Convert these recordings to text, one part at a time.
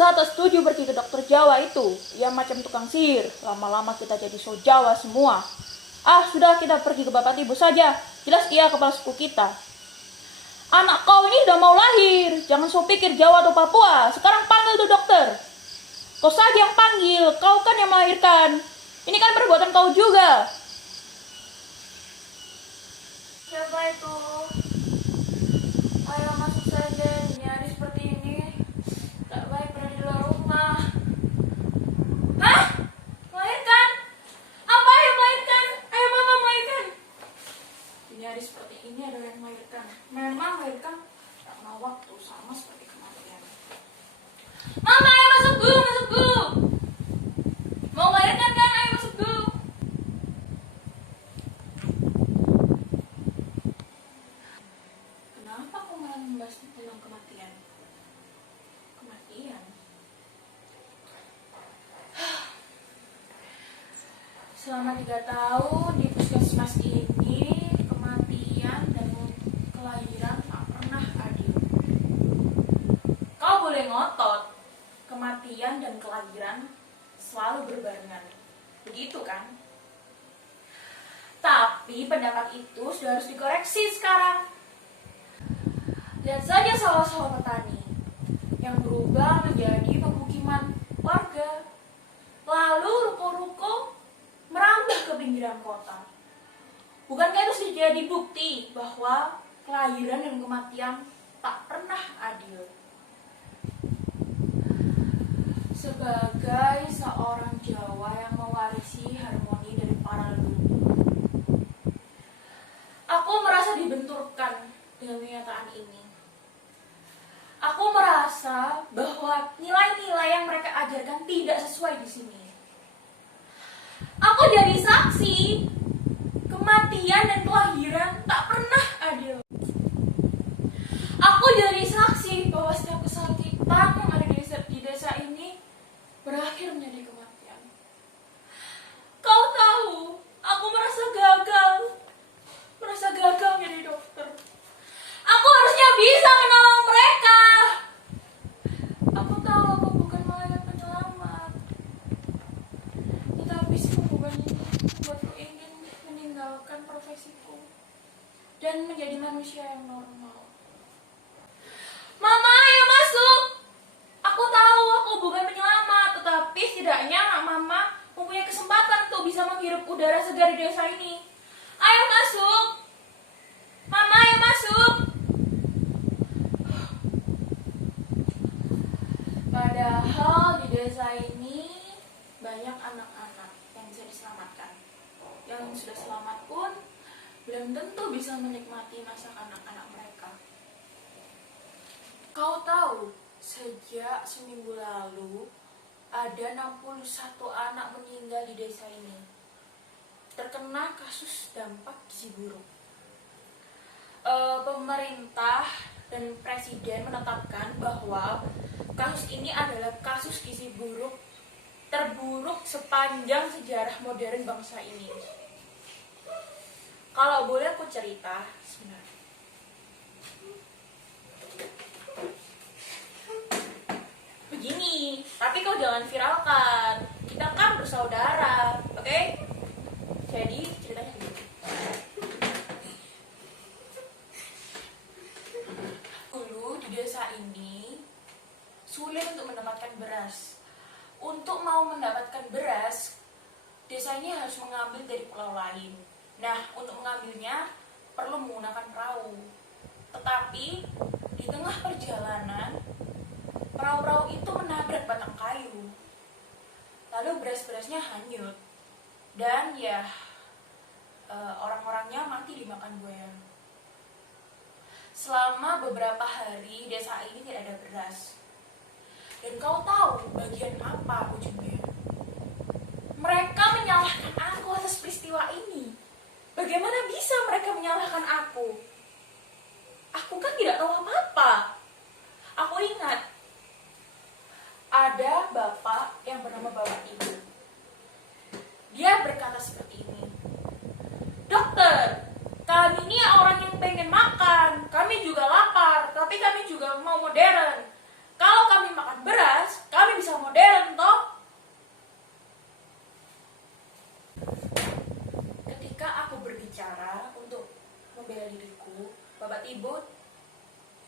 Saya tak setuju pergi ke dokter Jawa itu. Ia macam tukang sihir. Lama-lama kita jadi so Jawa semua. Ah, sudah, kita pergi ke Bapak Ibu saja. Jelas ia kepala suku kita. Anak kau ini udah mau lahir. Jangan so pikir Jawa atau Papua. Sekarang panggil tuh dokter. Kau saja yang panggil. Kau kan yang melahirkan. Ini kan perbuatan kau juga. Siapa itu? Ayo masuk saja, ini hari seperti ini. Tak baik berada di luar rumah. Hah? Melahirkan? Apa yang melahirkan? Ayo mama melahirkan. Ini hari seperti ini ada yang melahirkan. Memang melahirkan tak mau waktu, sama seperti kematian. Mama, ayo masuk bu, masuk bu. Mau melahirkan kan? Ayo masuk bu. Kenapa aku malah membahas tentang kematian? Kematian? Selama 3 tahun di puskesmas ini, kematian dan kelahiran tak pernah adil. Kau boleh ngotot, kematian dan kelahiran selalu berbarengan. Begitu kan? Tapi pendapat itu sudah harus dikoreksi sekarang. Lihat saja sawah-sawah petani yang berubah menjadi pemukiman warga. Lalu ruko-ruko merambah ke pinggiran kota. Bukankah itu jadi bukti bahwa kelahiran dan kematian tak pernah adil? Sebagai seorang Jawa yang mewarisi harmoni dari para leluhur, aku merasa dibenturkan dengan kenyataan ini. Aku merasa bahwa nilai-nilai yang mereka ajarkan tidak sesuai di sini. Aku jadi saksi, kematian dan kelahiran tak pernah adil. Aku jadi saksi bahwa setiap kesakitan yang ada di desa ini berakhir menjadi kematian. Kau tahu, aku merasa gagal menjadi dokter. Aku harusnya bisa menolong mereka. Aku tahu aku bukan malaikat penyelamat. Tetapi hubungan ini membuatku ingin meninggalkan profesiku dan menjadi manusia yang normal. Mama, ayo masuk. Aku tahu aku bukan penyelamat, tetapi setidaknya anak mama mempunyai kesempatan untuk bisa menghirup udara segar di desa ini. Ayo masuk. Mama, ayo masuk. Padahal di desa ini banyak anak-anak yang bisa diselamatkan. Yang sudah selamat pun belum tentu bisa menikmati masa anak-anak mereka. Kau tahu, sejak seminggu lalu ada 61 anak meninggal di desa ini terkena kasus dampak gizi buruk. Pemerintah dan presiden menetapkan bahwa kasus ini adalah kasus gizi buruk terburuk sepanjang sejarah modern bangsa ini. Kalau boleh aku cerita sebenarnya. Begini, tapi kau jangan viralkan. Kita kan bersaudara, oke? Jadi ceritanya begini. Dulu di desa ini sulit untuk mendapatkan beras. Untuk mau mendapatkan beras, desa ini harus mengambil dari pulau lain. Nah, untuk mengambilnya perlu menggunakan perahu. Tetapi di tengah perjalanan, perahu-perahu itu menabrak batang kayu. Lalu beras-berasnya hanyut. Dan ya, orang-orangnya mati dimakan buaya. Selama beberapa hari desa ini tidak ada beras. Dan kau tahu bagian apa ujungnya? Mereka menyalahkan aku atas peristiwa ini. Bagaimana bisa mereka menyalahkan aku? Aku kan tidak tahu apa-apa. Aku ingat ada bapak yang bernama Bapak Ibu. Dia berkata seperti ini. Dokter, kami ini orang yang pengen makan. Kami juga lapar, tapi kami juga mau modern. Kalau kami makan beras, Ibu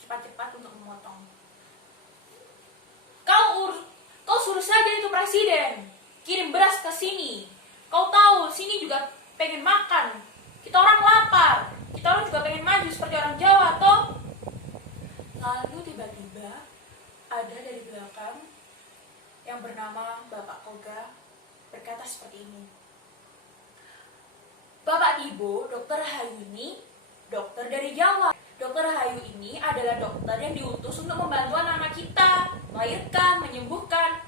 cepat-cepat untuk memotong. Kau suruh saja itu presiden kirim beras ke sini. Kau tahu sini juga pengen makan. Kita orang lapar. Kita orang juga pengen maju seperti orang Jawa, toh. Lalu tiba-tiba ada dari belakang yang bernama Bapak Koga berkata seperti ini. Bapak Ibu, Dokter Hayu ini dokter dari Jawa. Dokter Hayu ini adalah dokter yang diutus untuk membantu anak-anak kita melahirkan, menyembuhkan.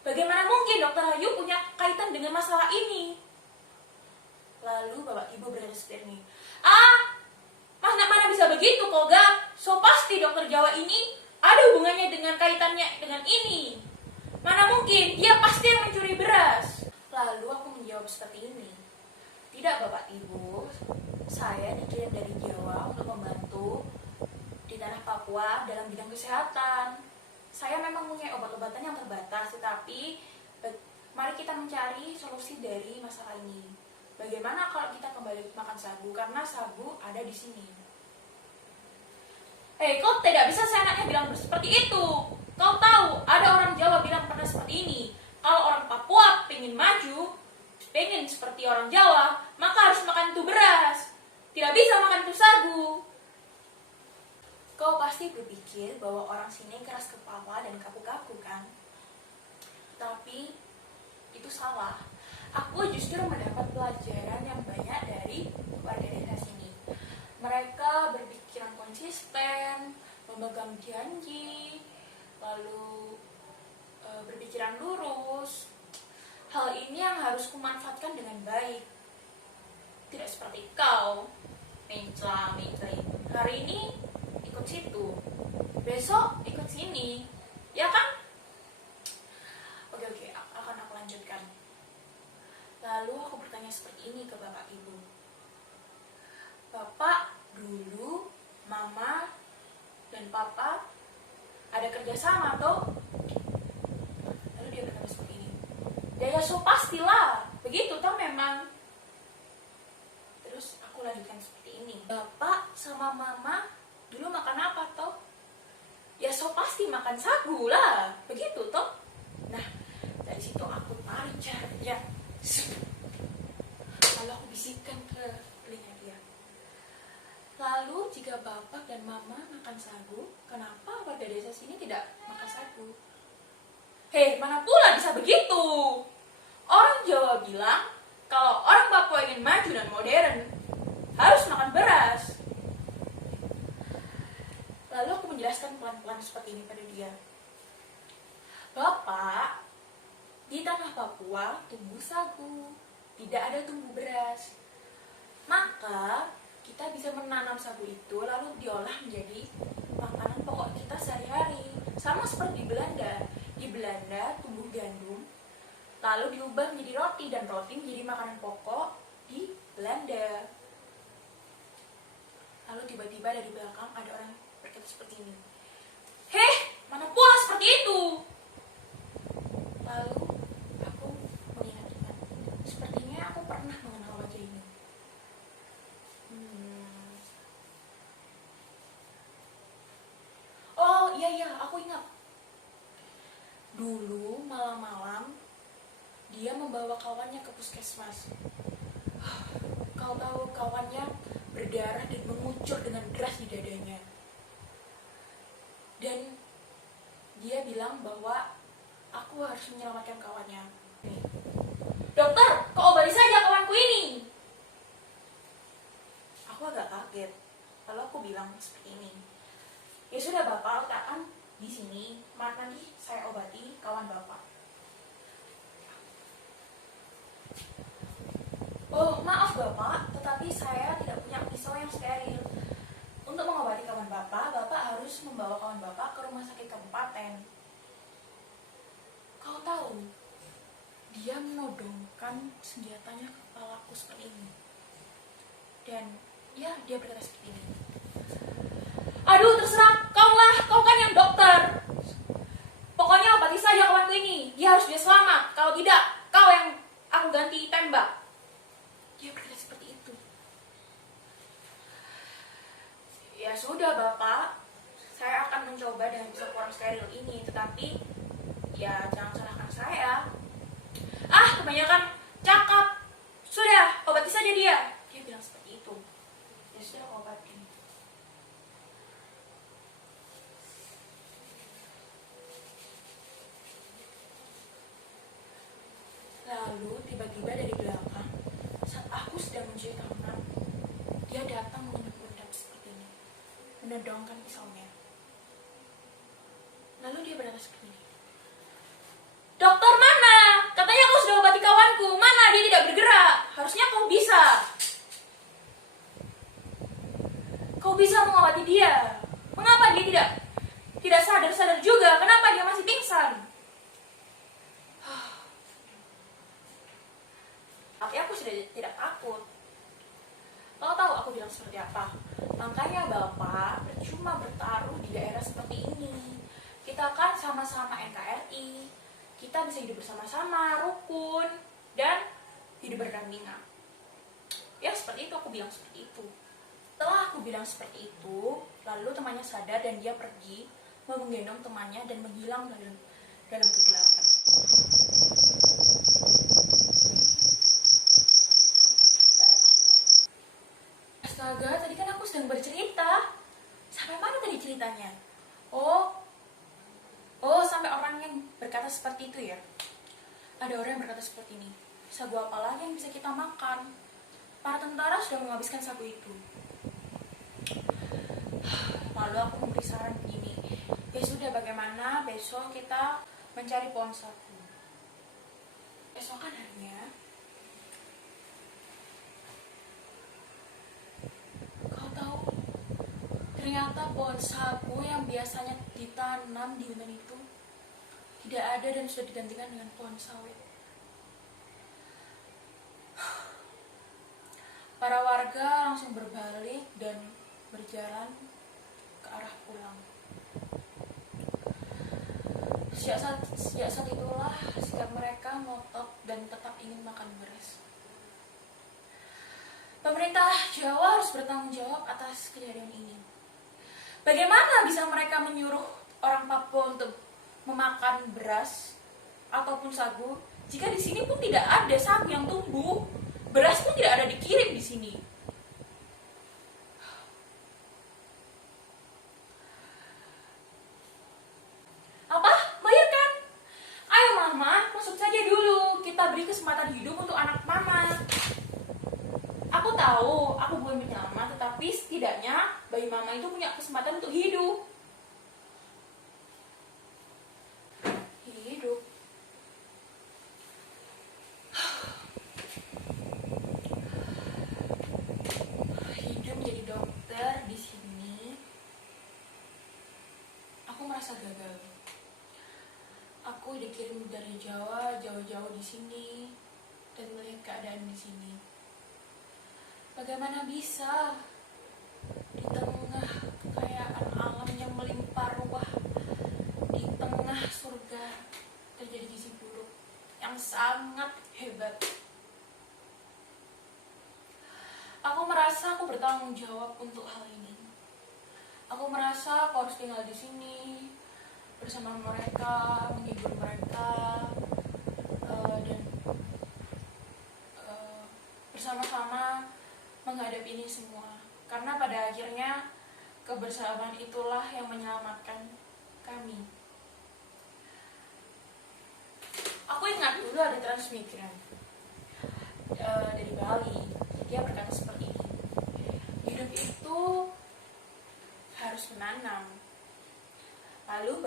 Bagaimana mungkin Dokter Hayu punya kaitan dengan masalah ini? Lalu Bapak Ibu berkata seperti ini. Mana bisa begitu, Koga? So pasti dokter Jawa ini ada hubungannya dengan kaitannya dengan ini. Mana mungkin, dia pasti yang mencuri beras. Lalu aku menjawab seperti ini. Tidak, Bapak Ibu, saya dikirim dari Jawa untuk membantu di tanah Papua dalam bidang kesehatan. Saya memang punya obat-obatan yang terbatas, tetapi mari kita mencari solusi dari masalah ini. Bagaimana kalau kita kembali makan sagu, karena sagu ada di sini. Kau tidak bisa seenaknya bilang seperti itu. Kau tahu, ada orang Jawa bilang pernah seperti ini. Kalau orang Papua pengen maju, pengen seperti orang Jawa, maka harus makan itu beras. Tidak bisa makan itu sagu. Kau pasti berpikir bahwa orang sini keras kepala dan kaku-kaku, kan? Tapi itu salah. Aku justru mendapat pelajaran yang banyak dari warga daerah sini. Mereka berpikiran konsisten, memegang janji, lalu berpikiran lurus. Hal ini yang harus kumanfaatkan dengan baik. Tidak seperti kau, mencela. Hari ini ikut situ, besok ikut sini, ya kan? Oke, akan aku lanjutkan. Lalu aku bertanya seperti ini ke Bapak Ibu. Bapak, dulu Mama dan Papa ada kerjasama toh? Lalu dia berkata seperti ini. Ya so pastilah, begitu toh memang. Terus aku lanjutkan seperti ini. Bapak sama Mama dulu makan apa toh? Ya so pasti makan sagu lah, begitu toh? Nah, dari situ aku tarik jaraknya. Lalu aku bisikkan ke telinga dia. Lalu jika bapak dan mama makan sagu, kenapa warga desa sini tidak makan sagu? Mana pula bisa begitu? Orang Jawa bilang, kalau orang Papua ingin maju dan modern, harus makan beras. Lalu aku menjelaskan pelan-pelan seperti ini pada dia. Bapak, di tanah Papua tumbuh sagu, tidak ada tumbuh beras. Maka kita bisa menanam sagu itu lalu diolah menjadi makanan pokok kita sehari-hari. Sama seperti di Belanda. Di Belanda tumbuh gandum, lalu diubah menjadi roti, dan roti menjadi makanan pokok di Belanda. Lalu tiba-tiba dari belakang ada orang berkata seperti ini. Mana pula seperti itu? Lalu aku mengingat-ingat, sepertinya aku pernah mengenal wajah ini. Oh iya, aku ingat. Dulu malam-malam dia membawa kawannya ke puskesmas. Kau tahu, kawannya berdarah dan mengucur dengan deras di dadanya. Dan dia bilang bahwa aku harus menyelamatkan kawannya. Dokter, kau obati saja kawanku ini. Aku agak kaget. Lalu aku bilang seperti ini. Ya sudah Bapak, letakkan di sini. Nanti saya obati kawan Bapak. Oh, maaf Bapak, tetapi saya tidak punya pisau yang steril. Untuk mengobati kawan Bapak, Bapak harus membawa kawan Bapak ke rumah sakit kabupaten. Kau tahu, dia menodongkan senjatanya ke kepalaku seperti ini. Dan ya, dia berkata seperti ini. Aduh, terserah, kau kan yang dokter. Pokoknya obati saja kawanku ini. Dia harus selamat. Kalau tidak, kau yang aku ganti tembak. Dia berkata seperti itu. Ya sudah Bapak, saya akan mencoba dengan pisau kurang steril ini, tetapi ya jangan salahkan saya. Ah, kebanyakan cakap. Sudah, obati saja dia. Dia bilang seperti itu. Ya sudah, obati. Lalu tiba-tiba dari belakang, saat aku sedang mencuci tangan, dia datang mengendap-endap seperti ini, menodongkan pisaunya. Lalu dia berkata seperti ini, "Dokter mana? Katanya kau sudah obati kawanku. Mana dia tidak bergerak? Harusnya kau bisa. Kau bisa mengobati dia. Mengapa dia tidak sadar juga? Kenapa dia masih pingsan?" Tapi aku sudah tidak takut. Kau tahu aku bilang seperti apa? Makanya Bapak percuma bertaruh di daerah seperti ini. Kita kan sama-sama NKRI. Kita bisa hidup bersama-sama, rukun, dan hidup berdampingan. Ya seperti itu, aku bilang seperti itu. Setelah aku bilang seperti itu, lalu temannya sadar dan dia pergi menggendong temannya dan menghilang dalam kegelapan. Astaga, tadi kan aku sedang bercerita. Sampai mana tadi ceritanya? Oh, sampai orang yang berkata seperti itu ya. Ada orang yang berkata seperti ini, sagu apa lagi yang bisa kita makan? Para tentara sudah menghabiskan sagu itu. Lalu aku memberi saran begini, ya sudah, bagaimana besok kita mencari pohon sagu. Esokan harinya, kau tahu, ternyata pohon sagu yang biasanya ditanam di hutan itu tidak ada dan sudah digantikan dengan pohon sawit. Para warga langsung berbalik dan berjalan ke arah pulang. Sejak saat itulah sikap mereka ngotot dan tetap ingin makan beras. Pemerintah Jawa harus bertanggung jawab atas kejadian ini. Bagaimana bisa mereka menyuruh orang Papua untuk memakan beras ataupun sagu jika di sini pun tidak ada sagu yang tumbuh, beras pun tidak ada dikirim di sini. Apa? Bayarkan? Ayo Mama, masuk saja dulu. Kita beri kesempatan hidup untuk anak Mama. Aku tahu, aku bukan penyelamat, tetapi setidaknya bayi Mama itu punya kesempatan untuk hidup. Hidup. Hidup menjadi dokter di sini. Aku merasa gagal. Aku dikirim dari Jawa, jauh-jauh di sini, dan melihat keadaan di sini. Bagaimana bisa di tengah kekayaan alam yang melimpah ruah, di tengah surga terjadi gizi buruk yang sangat hebat. Aku merasa aku bertanggung jawab untuk hal ini. Aku merasa aku harus tinggal di sini bersama mereka, menghibur mereka, dan bersama-sama menghadapi ini semua. Karena pada akhirnya kebersamaan itulah yang menyelamatkan kami. Aku ingat dulu ada transmigran dari Bali. Dia berkata seperti ini, hidup itu harus menanam, lalu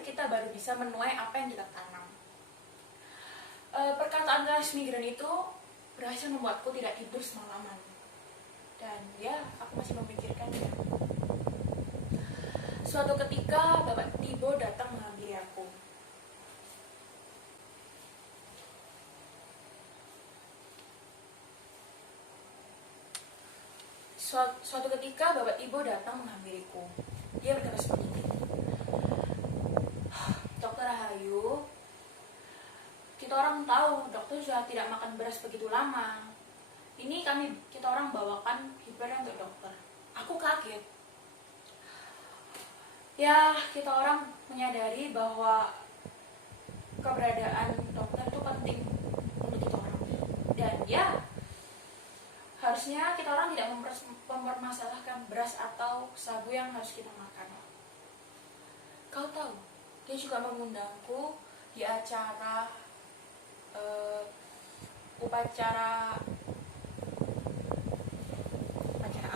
kita baru bisa menuai apa yang kita tanam. Perkataan transmigran itu berhasil membuatku tidak tidur semalaman. Dan ya, aku masih memikirkannya. Suatu ketika Bapak Tibo datang menghampiri aku. Suatu ketika Bapak Tibo datang menghampiriku. Dia berkata seperti ini, Dokter Rahayu, kita orang tahu dokter sudah tidak makan beras begitu lama. Ini kita orang bawakan hiper untuk dokter. Aku kaget. Ya, kita orang menyadari bahwa keberadaan dokter itu penting untuk kita orang. Dan ya, harusnya kita orang tidak mempermasalahkan beras atau sagu yang harus kita makan. Kau tahu, dia juga mengundangku di acara upacara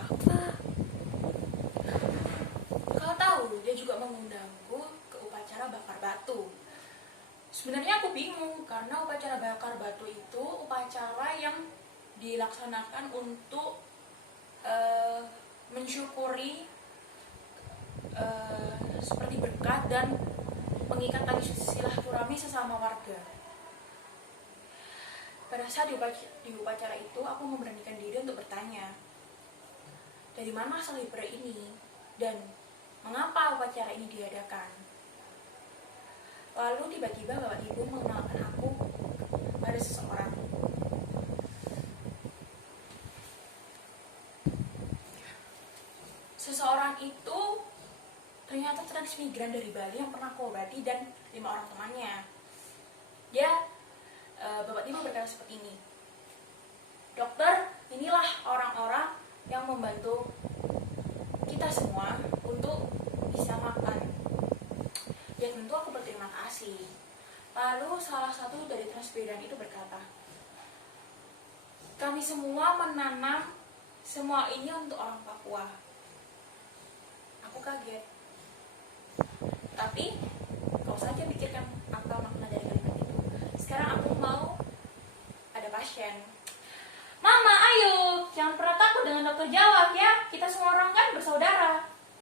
apa? Kau tahu, dia juga mengundangku ke upacara bakar batu. Sebenarnya aku bingung karena upacara bakar batu itu upacara yang dilaksanakan untuk mensyukuri seperti berkat dan mengikat tali silaturahmi sesama warga. Pada saat di upacara itu, aku memberanikan diri untuk bertanya, dari mana asal libra ini dan mengapa upacara ini diadakan? Lalu tiba-tiba Bapak Ibu mengenalkan aku pada seseorang. Seseorang itu ternyata transmigran dari Bali yang pernah aku obati dan 5 orang temannya. Bapak Ibu berkata seperti ini, dokter, inilah orang-orang yang membantu kita semua untuk bisa makan. Ya tentu aku berterima kasih. Lalu salah satu dari transmigran itu berkata, kami semua menanam semua ini untuk orang Papua. Aku kaget. Tapi kau saja pikirkan apa makna dari kalimat itu. Sekarang aku mau ada pasien. Mama, ayo, jangan pernah takut dengan dokter Jawa ya. Kita semua orang kan bersaudara.